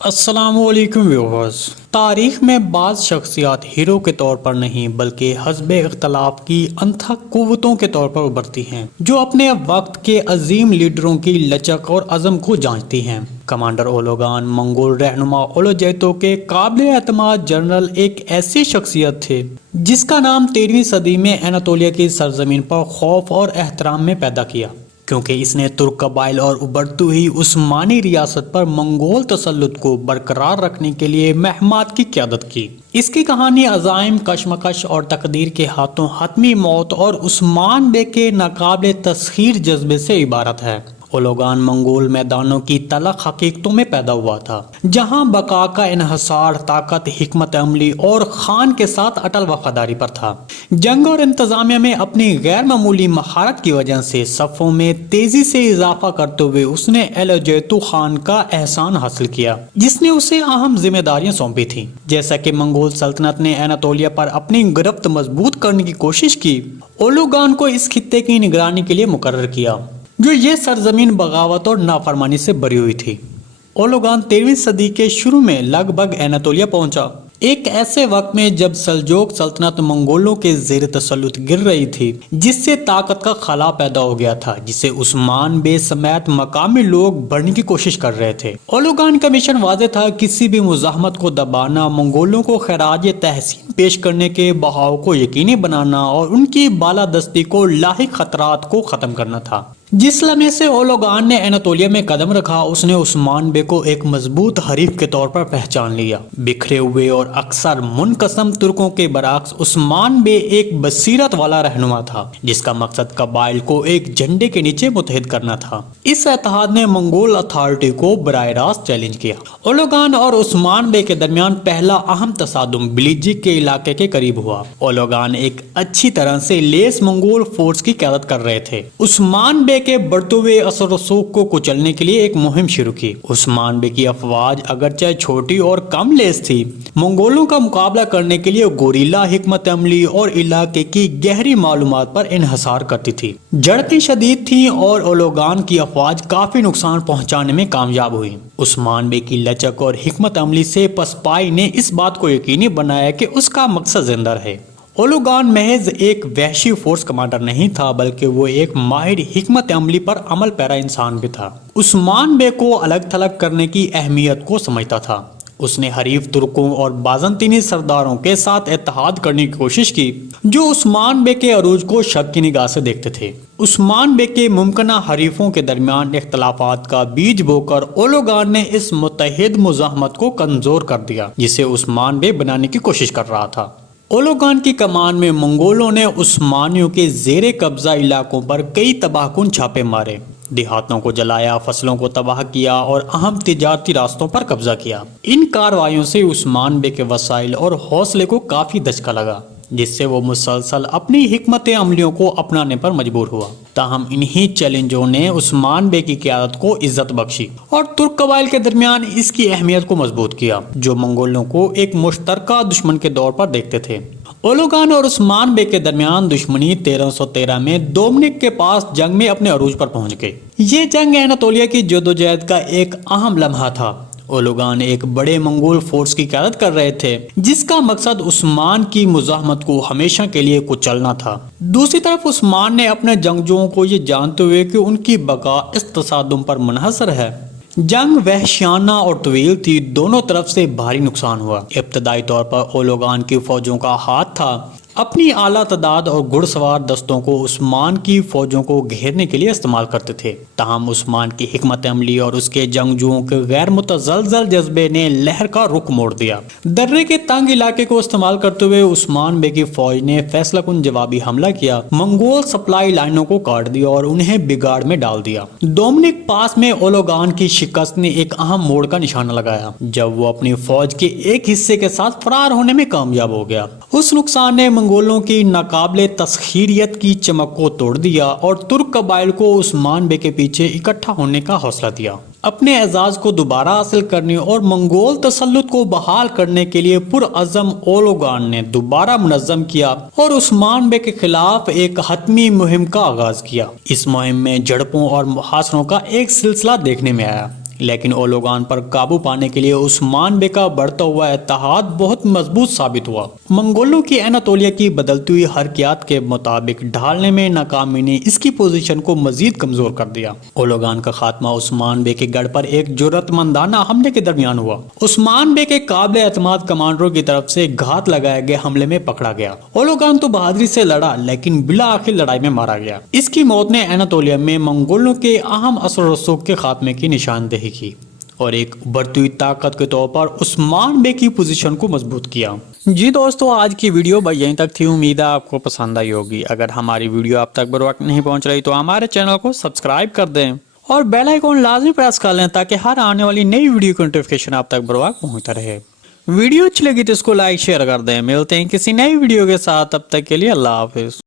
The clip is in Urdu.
السلام علیکم ویورز۔ تاریخ میں بعض شخصیات ہیرو کے طور پر نہیں بلکہ حزب اختلاف کی انتھک قوتوں کے طور پر ابھرتی ہیں جو اپنے وقت کے عظیم لیڈروں کی لچک اور عزم کو جانچتی ہیں۔ کمانڈر اولوگان منگول رہنما اولوجیتو کے قابل اعتماد جنرل ایک ایسی شخصیت تھے جس کا نام 13ویں صدی میں اناطولیہ کی سرزمین پر خوف اور احترام میں پیدا کیا، کیونکہ اس نے ترک قبائل اور ابھرتی ہوئی عثمانی ریاست پر منگول تسلط کو برقرار رکھنے کے لیے مہمات کی قیادت کی۔ اس کی کہانی عزائم، کشمکش اور تقدیر کے ہاتھوں حتمی موت اور عثمان بے کے ناقابل تسخیر جذبے سے عبارت ہے۔ اولوگان منگول میدانوں کی تلخ حقیقتوں میں پیدا ہوا تھا، جہاں بقا کا انحصار طاقت، حکمت عملی اور خان کے ساتھ اٹل وفاداری پر تھا۔ جنگ اور انتظامیہ میں اپنی غیر معمولی مہارت کی وجہ سے صفوں میں تیزی سے اضافہ کرتے ہوئے اس نے اولوجیتو خان کا احسان حاصل کیا، جس نے اسے اہم ذمہ داریاں سونپی تھیں۔ جیسا کہ منگول سلطنت نے اناطولیہ پر اپنی گرفت مضبوط کرنے کی کوشش کی، اولوگان کو اس خطے کی نگرانی کے لیے مقرر کیا جو یہ سرزمین بغاوت اور نافرمانی سے بھری ہوئی تھی۔ اولوگان 13ویں صدی کے شروع میں لگ بھگ اناطولیہ پہنچا، ایک ایسے وقت میں جب سلجوق سلطنت منگولوں کے زیر تسلط گر رہی تھی، جس سے طاقت کا خلا پیدا ہو گیا تھا جسے عثمان بے سمیت مقامی لوگ بڑھنے کی کوشش کر رہے تھے۔ اولوگان کا مشن واضح تھا، کسی بھی مزاحمت کو دبانا، منگولوں کو خراج تحسین پیش کرنے کے بہاؤ کو یقینی بنانا اور ان کی بالادستی کو لاحق خطرات کو ختم کرنا تھا۔ جس لمحے سے اولوگان نے اناطولیہ میں قدم رکھا، اس نے عثمان بے کو ایک مضبوط حریف کے طور پر پہچان لیا۔ بکھرے ہوئے اور اکثر منقسم ترکوں کے برعکس عثمان بے ایک بصیرت والا رہنما تھا جس کا مقصد قبائل کو ایک جھنڈے کے نیچے متحد کرنا تھا۔ اس اتحاد نے منگول اتھارٹی کو براہ راست چیلنج کیا۔ اولوگان اور عثمان بے کے درمیان پہلا اہم تصادم بلیجک کے علاقے کے قریب ہوا۔ اولوگان ایک اچھی طرح سے لیس منگول فورس کی قیادت کر رہے تھے۔ عثمان بے کے بڑھتے ہوئے اثر و رسوخ کو کچلنے کے لیے ایک مہم شروع کی۔ عثمان بے کی افواج اگرچہ چھوٹی اور کم لیس تھی، منگولوں کا مقابلہ کرنے کے لیے گوریلا حکمت عملی اور علاقے کی گہری معلومات پر انحصار کرتی تھی۔ جڑتیں شدید تھیں اور اولوگان کی افواج کافی نقصان پہنچانے میں کامیاب ہوئی۔ عثمان بے کی لچک اور حکمت عملی سے پسپائی نے اس بات کو یقینی بنایا کہ اس کا مقصد زندہ رہے۔ اولوگان محض ایک وحشی فورس کمانڈر نہیں تھا بلکہ وہ ایک ماہر حکمت عملی پر عمل پیرا انسان بھی تھا۔ عثمان بے کو الگ تھلگ کرنے کی اہمیت کو سمجھتا تھا۔ اس نے حریف ترکوں اور بازنطینی سرداروں کے ساتھ اتحاد کرنے کی کوشش کی جو عثمان بے کے عروج کو شک کی نگاہ سے دیکھتے تھے۔ عثمان بے کے ممکنہ حریفوں کے درمیان اختلافات کا بیج بو کر اولوگان نے اس متحد مزاحمت کو کمزور کر دیا جسے عثمان بے بنانے کی کوشش کر رہا تھا۔ اولوگان کی کمان میں منگولوں نے عثمانیوں کے زیر قبضہ علاقوں پر کئی تباہ کن چھاپے مارے، دیہاتوں کو جلایا، فصلوں کو تباہ کیا اور اہم تجارتی راستوں پر قبضہ کیا۔ ان کارروائیوں سے عثمان بے کے وسائل اور حوصلے کو کافی دھچکا لگا جس سے وہ مسلسل اپنی حکمت عملیوں کو اپنانے پر مجبور ہوا۔ تاہم انہی چیلنجوں نے عثمان بے کی قیادت کو عزت بخشی اور ترک قبائل کے درمیان اس کی اہمیت کو مضبوط کیا جو منگولوں کو ایک مشترکہ دشمن کے طور پر دیکھتے تھے۔ اولوگان اور عثمان بے کے درمیان دشمنی 1313 میں دومنک کے پاس جنگ میں اپنے عروج پر پہنچ گئی۔ یہ جنگ اناطولیہ کی جدوجہد کا ایک اہم لمحہ تھا۔ اولوگان ایک بڑے منگول فورس کی قیادت کر رہے تھے جس کا مقصد عثمان کی مزاحمت کو ہمیشہ کے لیے کچلنا تھا۔ دوسری طرف عثمان نے اپنے جنگجوؤں کو یہ جانتے ہوئے کہ ان کی بقا اس تصادم پر منحصر ہے۔ جنگ وحشیانہ اور طویل تھی، دونوں طرف سے بھاری نقصان ہوا۔ ابتدائی طور پر اولوگان کی فوجوں کا ہاتھ تھا اپنی اعلیٰ تعداد اور گھڑ سوار دستوں کو عثمان کی فوجوں کو گھیرنے کے لیے استعمال کرتے تھے۔ تاہم عثمان کی حکمت عملی اور اس کے جنگجوؤں کے غیر متزلزل جذبے نے لہر کا رخ موڑ دیا۔ درے کے تنگ علاقے کو استعمال کرتے ہوئے عثمان بے کی فوج نے فیصلہ کن جوابی حملہ کیا، منگول سپلائی لائنوں کو کاٹ دیا اور انہیں بگاڑ میں ڈال دیا۔ دومنک پاس میں اولوگان کی شکست نے ایک اہم موڑ کا نشانہ لگایا جب وہ اپنی فوج کے ایک حصے کے ساتھ فرار ہونے میں کامیاب ہو گیا۔ اس نقصان نے منگولوں کی ناقابل تسخیریت کی چمک کو توڑ دیا اور ترک قبائل کو عثمان بے کے پیچھے اکٹھا ہونے کا حوصلہ دیا۔ اپنے اعزاز کو دوبارہ حاصل کرنے اور منگول تسلط کو بحال کرنے کے لیے پرعزم اولوگان نے دوبارہ منظم کیا اور عثمان بے کے خلاف ایک حتمی مہم کا آغاز کیا۔ اس مہم میں جھڑپوں اور محاصروں کا ایک سلسلہ دیکھنے میں آیا۔ لیکن اولوگان پر قابو پانے کے لیے عثمان بے کا بڑھتا ہوا اتحاد بہت مضبوط ثابت ہوا۔ منگولوں کی اناتولیہ کی بدلتی ہوئی حرکیات کے مطابق ڈھالنے میں ناکامی نے اس کی پوزیشن کو مزید کمزور کر دیا۔ اولوگان کا خاتمہ عثمان بے کے گڑھ پر ایک جرأت مندانہ حملے کے درمیان ہوا۔ عثمان بے کے قابل اعتماد کمانڈروں کی طرف سے گھات لگائے گئے حملے میں پکڑا گیا۔ اولوگان تو بہادری سے لڑا لیکن بالآخر لڑائی میں مارا گیا۔ اس کی موت نے اناتولیہ میں منگولوں کے اہم اثر و رسوخ کے خاتمے کی نشاندہی کی اور ایک ابھرتی ہوئی طاقت کے طور پر عثمان بے کی پوزیشن کو مضبوط کیا۔ جی دوستو، آج کی ویڈیو بس یہیں تک تھی۔ امید ہے آپ کو پسند آئی ہوگی۔ اگر ہماری ویڈیو آپ تک بروقت نہیں پہنچ رہی تو ہمارے چینل کو سبسکرائب کر دیں اور بیل آئیکن لازمی پریس کر لیں تاکہ ہر آنے والی نئی ویڈیو کی نوٹیفیکیشن آپ تک بروقت پہنچتا رہے۔ ویڈیو اچھی لگی تو اس کو لائک شیئر کر دیں۔ ملتے ہیں کسی نئی ویڈیو کے ساتھ، تب تک کے لیے اللہ حافظ۔